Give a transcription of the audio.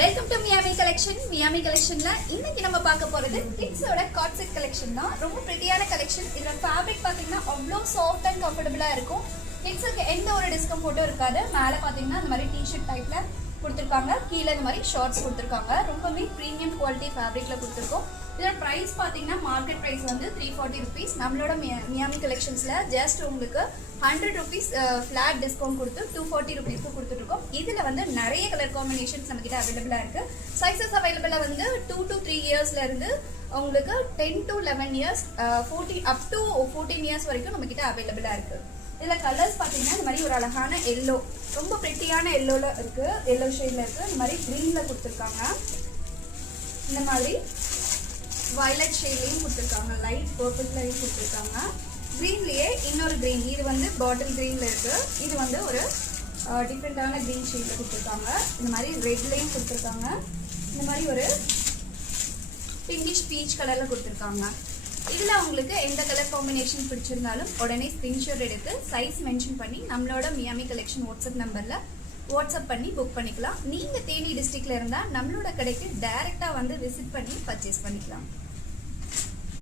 Welcome to Miami collection. Miami கலெக்ஷன்ல இன்னைக்கு நம்ம பார்க்க போறது கிட்ஸோட காட் செட் கலெக்ஷன் தான். ரொம்ப பிரிட்டியான கலெக்ஷன். இதோட ஃபேப்ரிக் பாத்தீங்கன்னா அவ்வளோ சாஃப்ட் அண்ட் கம்ஃபர்டபுளா இருக்கும். கிட்ஸுக்கு எந்த ஒரு டிஸ்கம்ஃபர்ட்டும் இருக்காது. மேலே பாத்தீங்கன்னா இந்த மாதிரி டிஷர்ட் டைப்ல கொடுத்துருக்காங்க, கீழே இந்த மாதிரி ஷார்ட்ஸ் கொடுத்துருக்காங்க. ரொம்பவே ப்ரீமியம் குவாலிட்டி ஃபேப்ரிக்ல கொடுத்துருக்கோம். இதோட ப்ரைஸ் பார்த்தீங்கன்னா மார்க்கெட் ப்ரைஸ் வந்து 340 ருபீஸ். நம்மளோட மியாமி கலெக்ஷன்ஸில் ஜஸ்ட் உங்களுக்கு 100 ருபீஸ் ஃப்ளாட் டிஸ்கவுண்ட் கொடுத்து 240 ருபீஸ்க்கு கொடுத்துட்ருக்கோம். இதில் வந்து நிறைய கலர் காம்பினேஷன்ஸ் நம்மக்கிட்ட அவைலபிளாக இருக்குது. சைஸஸ் அவைலபிளாக வந்து 2 to 3 இயர்ஸ்லேருந்து உங்களுக்கு 10 to 11 இயர்ஸ், 14 இயர்ஸ் வரைக்கும் நம்மக்கிட்ட அவைலபிளாக இருக்குது. இதில் கலர்ஸ் பார்த்தீங்கன்னா இந்த மாதிரி ஒரு அழகான எல்லோ, ரொம்ப பிரிட்டியான எல்லோவில் இருக்குது, எல்லோ ஷேடில் இருக்குது. இந்த மாதிரி க்ரீனில் கொடுத்துருக்காங்க. இந்த மாதிரி வயலட் ஷேட்லையும் கொடுத்துருக்காங்க, லைட் பர்பிள்லையும் கொடுத்துருக்காங்க. க்ரீன்லேயே இன்னொரு க்ரீன், இது வந்து பாட்டில் க்ரீனில் இருக்குது. இது வந்து ஒரு டிஃப்ரெண்ட்டான க்ரீன் ஷேடில் கொடுத்துருக்காங்க. இந்த மாதிரி ரெட்லேயும் கொடுத்துருக்காங்க. இந்த மாதிரி ஒரு பிங்கிஷ் பீச் கலரில் கொடுத்துருக்காங்க. இதில் உங்களுக்கு எந்த கலர் காம்பினேஷன் பிடிச்சிருந்தாலும் உடனே ஸ்க்ரீன்ஷாட் எடுத்து சைஸ் மென்ஷன் பண்ணி நம்மளோட மியாமி கலெக்ஷன் வாட்ஸ்அப் நம்பரில் வாட்ஸ்அப் பண்ணி புக் பண்ணிக்கலாம். நீங்கள் தேனி டிஸ்ட்ரிக்டில் இருந்தால் நம்மளோட கடைக்கு டைரெக்டாக வந்து விசிட் பண்ணி பர்ச்சேஸ் பண்ணிக்கலாம்.